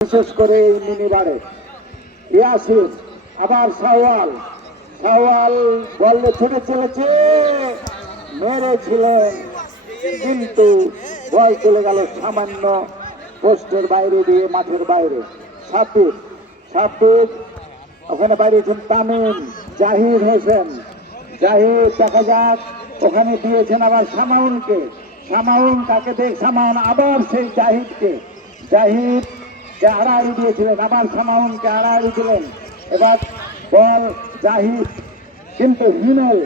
বিশেষ করে এই মিনিবারে ইয়াসির, আবার সাওয়াল সাওয়াল বললে ছুটে চলেছে, মেরেছিলেন, কিন্তু বল চলে গেল সামান্য পোস্টের বাইরে দিয়ে মাঠের বাইরে। সাব্বির সাব্বির, ওখানে বাড়িয়েছেন তামিম জাহির হোসেন। জাহির দেখা যাক, ওখানে দিয়েছেন আবার সামাউনকে। সামাউন তাকে দেখ, সামাউন আবার সেই জাহিদকে। জাহিদ যে আড়াআড়ি দিয়েছিলেন, আবার সামাউনকে আড়াআড়ি দিলেন এবার বল জাহিদ, কিন্তু হিমেল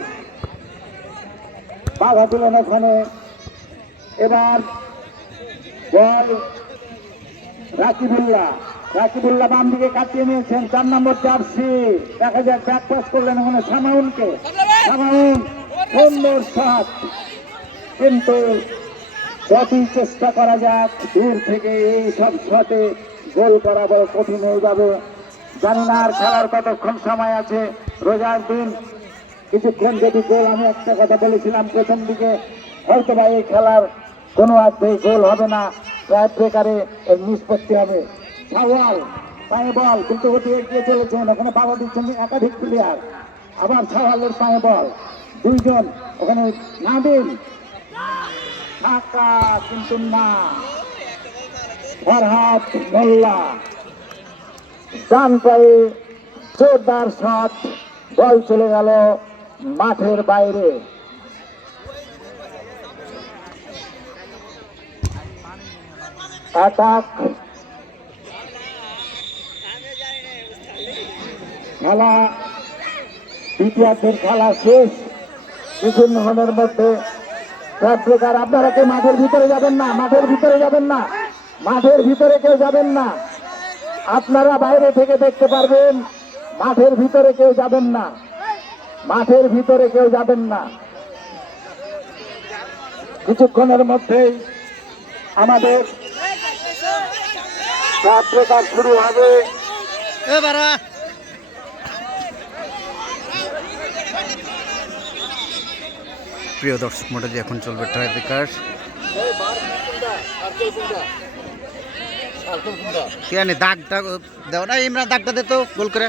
বাধা দিলেন ওখানে। এবার বল রাকিবুল্লাহ রাকিবুল্লাহ বাম দিকে কাটিয়ে নিয়েছেন, চার নম্বর জার্সি। দেখা যাক ব্যাক পাস করলেন ওখানে সামাউনকে। সামাউন সুন্দর শট কিন্তু যতই চেষ্টা করা যাক, দূর থেকে এই সব শটে গোল করা কঠিন হয়ে যাবে। জানি না আর খেলার কতক্ষণ সময় আছে। রোজার দিন কিছুক্ষণ যদি গোল, আমি একটা কথা বলেছিলাম প্রথম দিকে, হয়তো বা এই খেলার কোনো অর্ধেই গোল হবে না। ব্রেকারে এর নিষ্পত্তি হবে। সাওয়াল পায়ে বল, কিন্তু ওটি এগিয়ে চলেছেন। ওখানে বাবা দিচ্ছেন একাধিক প্লেয়ার আবার সাওয়ালের পায়ে বল। দুইজন ওখানে নাদিম ঢাকা কিন্তু না। ফরহাদ মোল্লা। ডান পায়ে জোরদার শট, বল চলে গেল মাঠের বাইরে। খেলা দ্বিতীয়ার্ধের খেলা শেষ। কিছুক্ষণের মধ্যে আপনারা কেউ মাঠের ভিতরে যাবেন না? মাঠের ভিতরে যাবেন না? মাঠের ভিতরে কেউ যাবেন না। আপনারা বাইরে থেকে দেখতে পারবেন মাঠের ভিতরে কেউ যাবেন না। মাঠের ভিতরে কেউ যাবেন না। কিছুক্ষণের মধ্যেই আমাদের ট্রাফিকার শুরু হবে। প্রিয় দর্শক মন্ডলী এখন চলবে ট্রাইব্রেকার কেন দাগ দেওয়া না ইমরান দাগটা দে তো গোল করে।